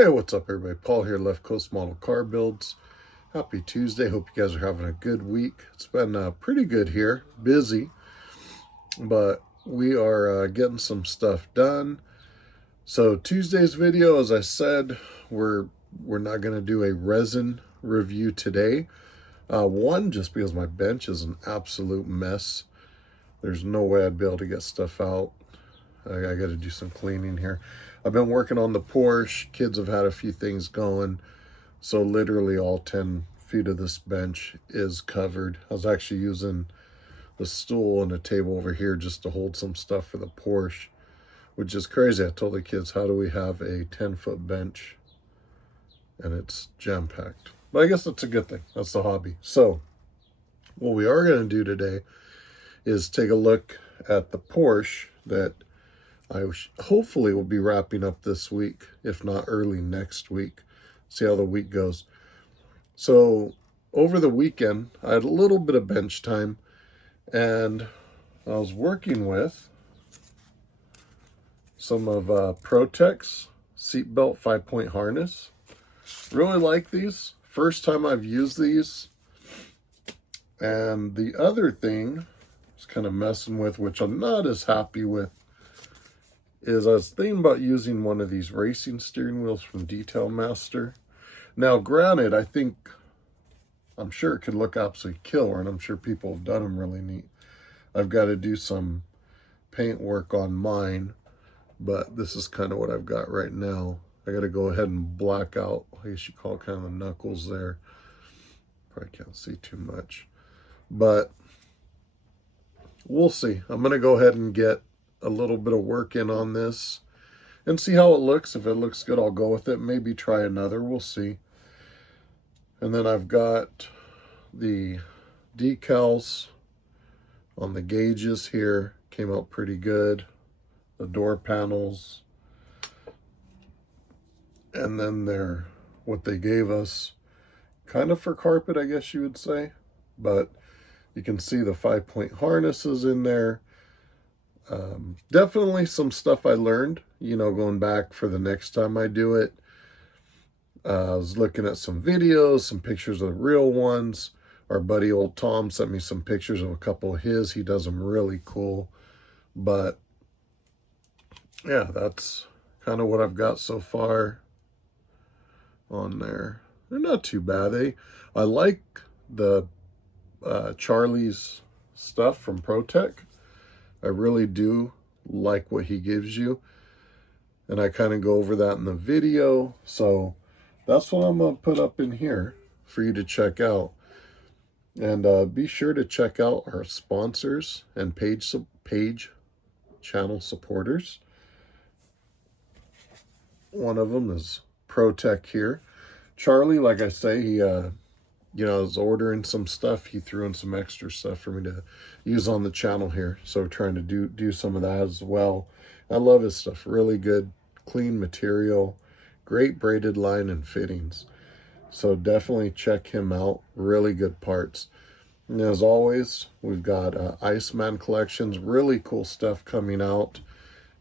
Hey, what's up everybody? Paul here, Left Coast Model Car Builds. Happy Tuesday. Hope you guys are having a good week. It's been pretty good here. Busy, but we are getting some stuff done. So Tuesday's video, as I said, we're not going to do a resin review today. One, just because my bench is an absolute mess. There's no way I'd be able to get stuff out. I got to do some cleaning here. I've been working on the Porsche. Kids have had a few things going. So literally all 10 feet of this bench is covered. I was actually using the stool and a table over here just to hold some stuff for the Porsche, which is crazy. I told the kids, how do we have a 10-foot bench and it's jam-packed? But I guess that's a good thing. That's the hobby. So what we are going to do today is take a look at the Porsche that I hopefully will be wrapping up this week, if not early next week. See how the week goes. So over the weekend, I had a little bit of bench time, and I was working with some of ProTech's seatbelt 5-point harness. Really like these. First time I've used these. And the other thing I was kind of messing with, which I'm not as happy with, is I was thinking about using one of these racing steering wheels from Detail Master. Now, granted, I'm sure it could look absolutely killer, and I'm sure people have done them really neat. I've got to do some paint work on mine, but this is kind of what I've got right now. I got to go ahead and black out, I guess you call it, kind of the knuckles there. Probably can't see too much, but we'll see. I'm going to go ahead and get a little bit of work in on this and see how it looks. If it looks good, I'll go with it. Maybe try another. We'll see. And then I've got the decals on the gauges here. Came out pretty good. The door panels. And then they're what they gave us. Kind of for carpet, I guess you would say. But you can see the 5-point harnesses in there. Definitely some stuff I learned, going back for the next time I do it. I was looking at some videos, some pictures of the real ones. Our buddy old Tom sent me some pictures of a couple of his. He does them really cool. But yeah, that's kind of what I've got so far on there. They're not too bad. I like the Charlie's stuff from ProTech. I really do like what he gives you. And I kind of go over that in the video. So that's what I'm going to put up in here for you to check out. And be sure to check out our sponsors and page channel supporters. One of them is ProTech here. Charlie, like I say, he I was ordering some stuff. He threw in some extra stuff for me to use on the channel here. So trying to do some of that as well. I love his stuff. Really good, clean material, great braided line and fittings. So definitely check him out. Really good parts. And as always, we've got Iceman Collections. Really cool stuff coming out.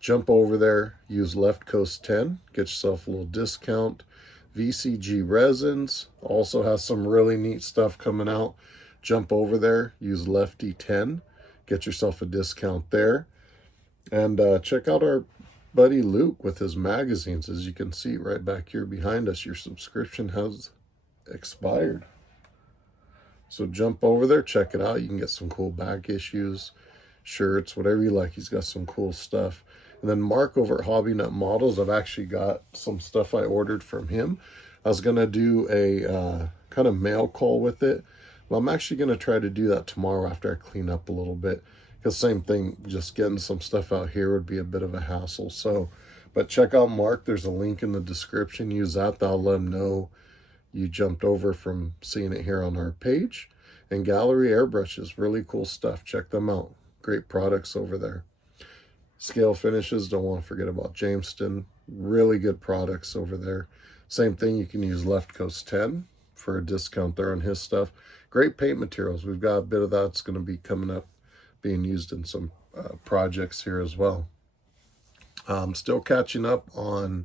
Jump over there. Use Left Coast 10. Get yourself a little discount. VCG Resins also has some really neat stuff coming out. Jump over there, use Lefty 10, get yourself a discount there. And check out our buddy Luke with his magazines. As you can see right back here behind us, your subscription has expired. So jump over there, check it out. You can get some cool back issues, shirts, whatever you like. He's got some cool stuff. And then Mark over at Hobbynut Models, I've actually got some stuff I ordered from him. I was going to do a kind of mail call with it, but I'm actually going to try to do that tomorrow after I clean up a little bit. Because same thing, just getting some stuff out here would be a bit of a hassle. So, but check out Mark. There's a link in the description. Use that. That'll let him know you jumped over from seeing it here on our page. And Gallery Airbrushes, really cool stuff. Check them out. Great products over there. Scale Finishes, don't want to forget about Jamestown. Really good products over there. Same thing, you can use Left Coast 10 for a discount there on his stuff. Great paint materials. We've got a bit of that's going to be coming up, being used in some projects here as well. Still catching up on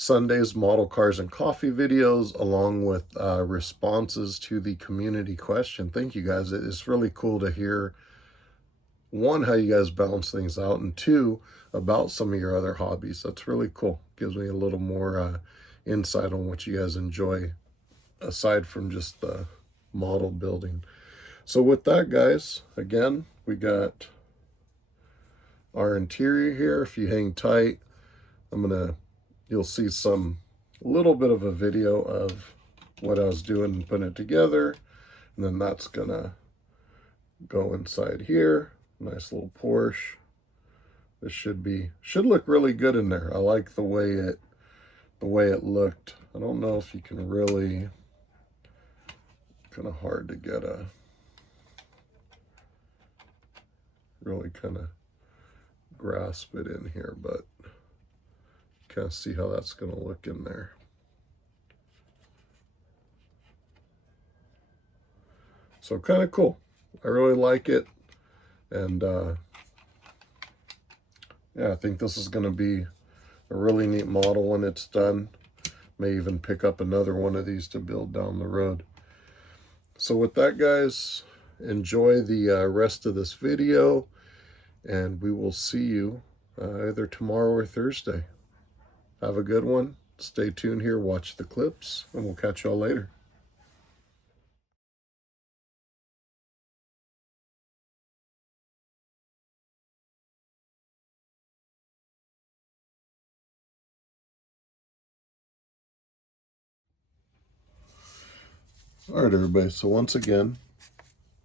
Sunday's model cars and coffee videos, along with responses to the community question. Thank you guys. It's really cool to hear, one, how you guys balance things out, and two, about some of your other hobbies. That's really cool. Gives me a little more insight on what you guys enjoy aside from just the model building. So with that, guys, again, we got our interior here. If you hang tight, you'll see a little bit of a video of what I was doing and putting it together. And then that's gonna go inside here. Nice little Porsche. This should look really good in there. I like the way it looked. I don't know if you can really, kind of hard to get really kind of grasp it in here, but kind of see how that's going to look in there. So kind of cool. I really like it. And yeah, I think this is going to be a really neat model when it's done. May even pick up another one of these to build down the road. So with that, guys, enjoy the rest of this video, and we will see you either tomorrow or Thursday. Have a good one. Stay tuned here, watch the clips, and we'll catch y'all later. All right, everybody. So once again,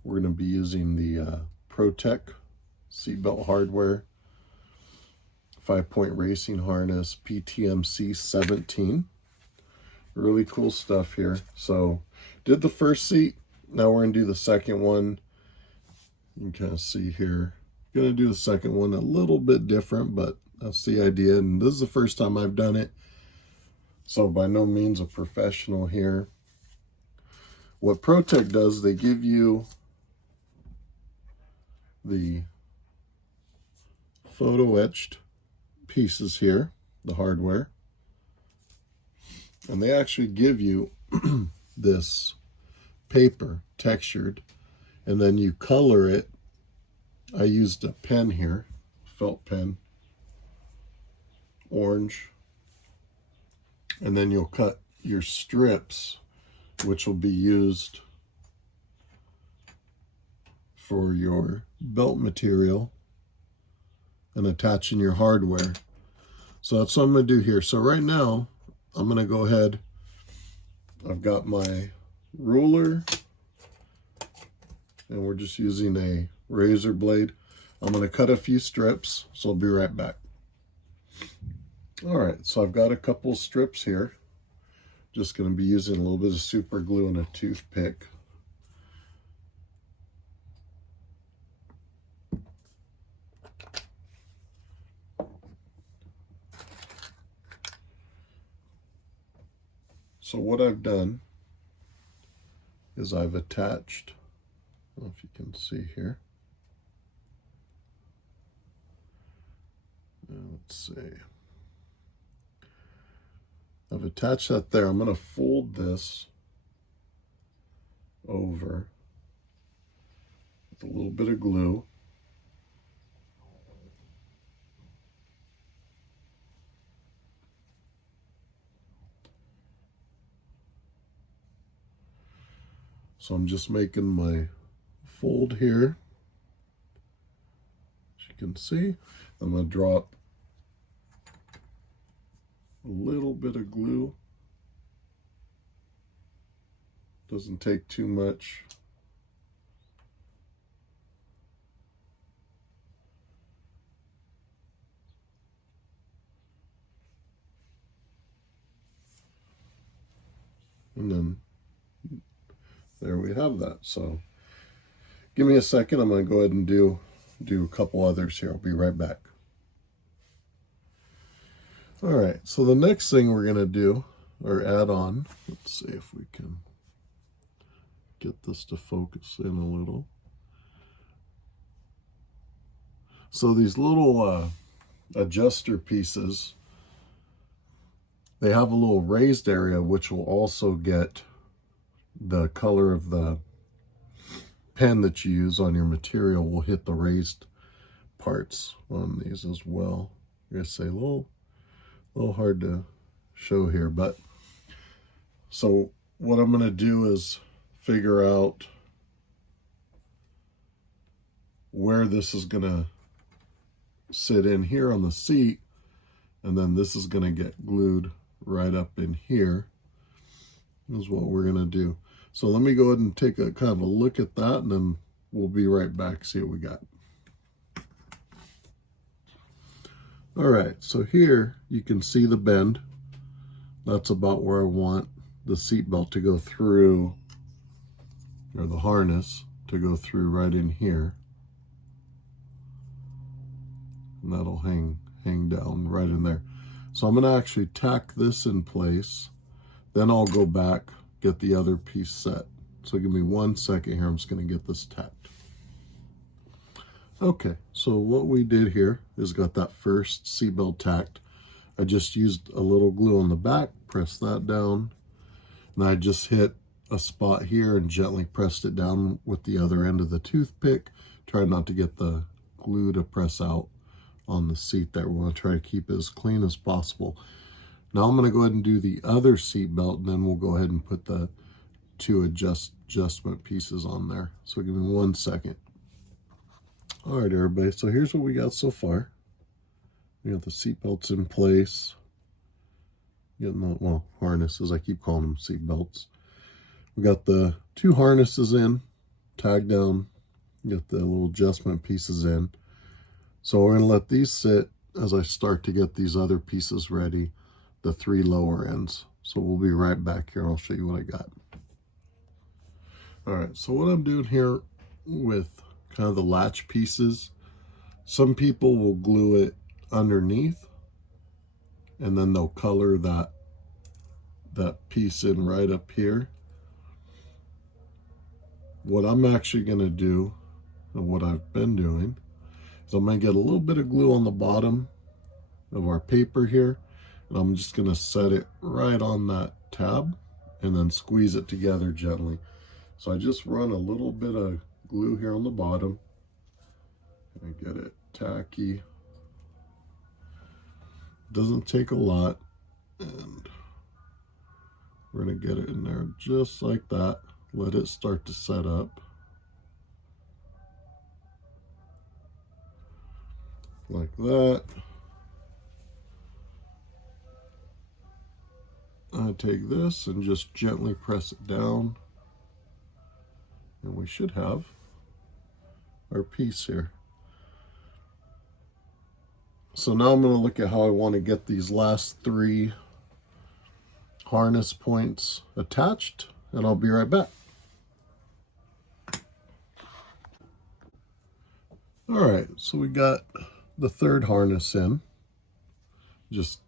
we're going to be using the ProTech seatbelt hardware, 5-point racing harness, PTMC 17. Really cool stuff here. So did the first seat. Now we're going to do the second one. You can kind of see here. Going to do the second one a little bit different, but that's the idea. And this is the first time I've done it. So by no means a professional here. What ProTech does, they give you the photo etched pieces here, the hardware, and they actually give you this paper textured, and then you color it. I used a pen here, felt pen, orange, and then you'll cut your strips, which will be used for your belt material and attaching your hardware. So that's what I'm going to do here. So right now, I'm going to go ahead. I've got my ruler, and we're just using a razor blade. I'm going to cut a few strips, so I'll be right back. All right, so I've got a couple strips here. Just going to be using a little bit of super glue and a toothpick. So what I've done is I've attached, I don't know if you can see here. Let's see. I've attached that there. I'm going to fold this over with a little bit of glue. So I'm just making my fold here. As you can see, I'm going to drop a little bit of glue. Doesn't take too much. And then there we have that. So give me a second. I'm going to go ahead and do a couple others here. I'll be right back. All right, so the next thing we're going to do, or add on, let's see if we can get this to focus in a little. So these little adjuster pieces, they have a little raised area which will also get the color of the pen that you use on your material will hit the raised parts on these as well. I guess a little hard to show here, but so what I'm going to do is figure out where this is going to sit in here on the seat, and then this is going to get glued right up in here is what we're going to do. So let me go ahead and take a kind of a look at that, and then we'll be right back, see what we got. All right, so here you can see the bend. That's about where I want the seat belt to go through, or the harness to go through right in here. And that'll hang down right in there. So I'm going to actually tack this in place. Then I'll go back, get the other piece set. So give me 1 second here. I'm just going to get this tacked. Okay, so what we did here is got that first seatbelt tacked. I just used a little glue on the back, pressed that down, and I just hit a spot here and gently pressed it down with the other end of the toothpick. Tried not to get the glue to press out on the seat there. We want to try to keep it as clean as possible. Now I'm going to go ahead and do the other seat belt, and then we'll go ahead and put the two adjustment pieces on there. So give me 1 second. All right, everybody, so here's what we got so far. We got the seat belts in place. Getting the, well, harnesses, I keep calling them seat belts. We got the two harnesses in, tagged down. Get the little adjustment pieces in. So we're going to let these sit as I start to get these other pieces ready, the three lower ends. So we'll be right back here and I'll show you what I got. All right, so what I'm doing here with kind of the latch pieces, some people will glue it underneath and then they'll color that piece in right up here. What I'm actually going to do, and what I've been doing, is I'm going to get a little bit of glue on the bottom of our paper here, and I'm just going to set it right on that tab and then squeeze it together gently. So I just run a little bit of glue here on the bottom and get it tacky. Doesn't take a lot, and we're going to get it in there just like that. Let it start to set up. Like that. I take this and just gently press it down, and we should have our piece here. So now I'm going to look at how I want to get these last three harness points attached, and I'll be right back. All right, so we got the third harness in. Just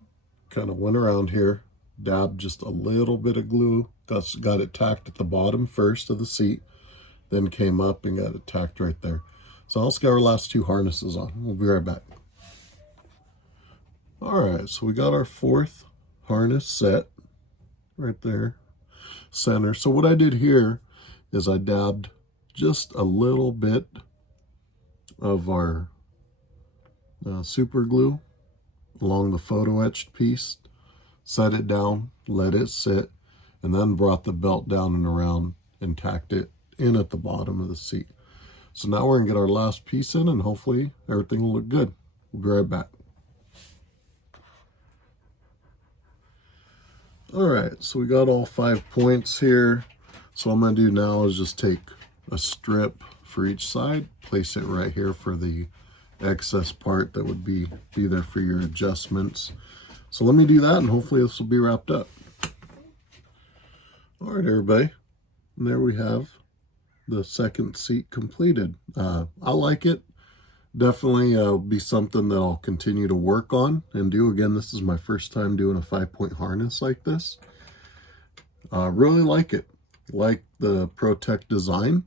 kind of went around here, dabbed just a little bit of glue, got it tacked at the bottom first of the seat, then came up and got it tacked right there. So I'll get our last two harnesses on. We'll be right back. All right, so we got our fourth harness set right there, center. So what I did here is I dabbed just a little bit of our super glue along the photo etched piece, set it down, let it sit, and then brought the belt down and around and tacked it in at the bottom of the seat. So now we're gonna get our last piece in, and hopefully everything will look good. We'll be right back. All right, so we got all 5 points here. So what I'm gonna do now is just take a strip for each side, place it right here for the excess part that would be there for your adjustments. So let me do that, and hopefully this will be wrapped up. All right, everybody, and there we have the second seat completed. I like it. Definitely be something that I'll continue to work on and do. Again, this is my first time doing a 5-point harness like this. Really like it. Like the ProTech design.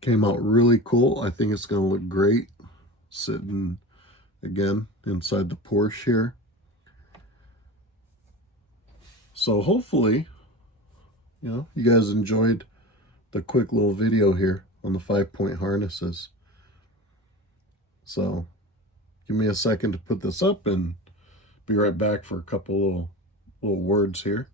Came out really cool. I think it's going to look great sitting again inside the Porsche here. So hopefully, you guys enjoyed the quick little video here on the 5-point harnesses. So give me a second to put this up and be right back for a couple little words here.